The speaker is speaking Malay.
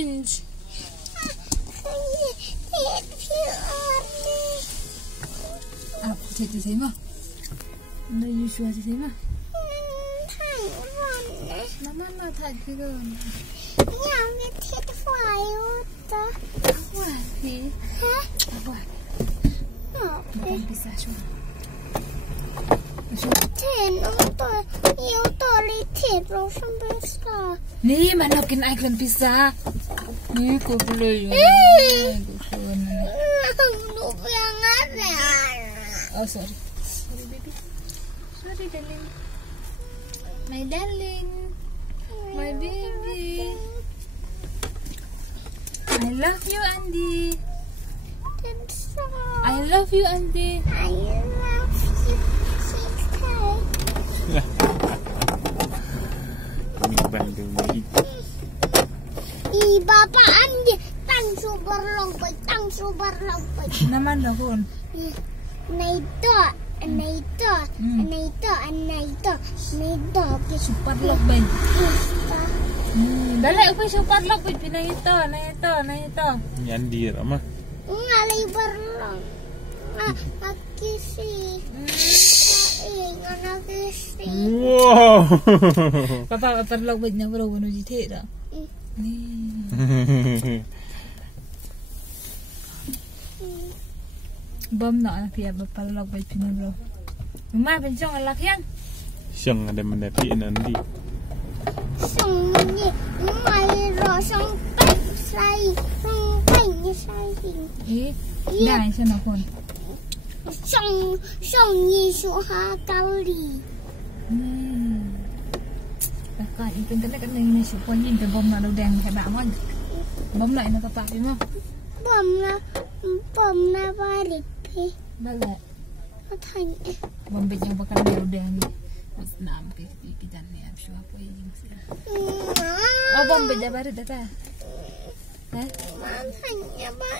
orange. À, chị thấy mà. Đây như chua chị thấy mà. Nó mắt là thật cái gần. Nhà cái thịt phải đó. Quả thì. Hả? Quả. Con pizza chua. Thịt nó to, nhiều to đi thịt rồi xong bây giờ. Nih mana bikin iklan pizza. Nih aku beli. Lu banget ya. Oh sorry. Sorry baby. Sorry darling. My darling. My baby. I love you Andi. I love you Andi. I love you, sister. Bandung ini. Bapak Andi tăng super lompat. Naman dahon. Này to. Super lock bay. Dali ako super lock bay pinay ito. Yan dir ama. Ngalay barlong. Nakisi. Nakisi. Wow. Papa perlock bay na bro wano jite da. Ni. Bom nọ là phía bapa lọc bay pinay bro. Ma bên trong là lạc yan. Siyang ada menepi nanti. Xong như mày rồi xong bánh say. Eh, dahil siya na kon. Xong như số ha kali. Kakak itu internet kan yang masih pun nhìn bom là đầu đèn phải bảo không? Bom lại nó các đúng không? Bom na balik pe. Đó là Thành bom bên yang bakal đầu đèn đi. Nam cái pipitan ni am sure apa yang sila. Oh bom bên baru dah ta. Thành nhà ba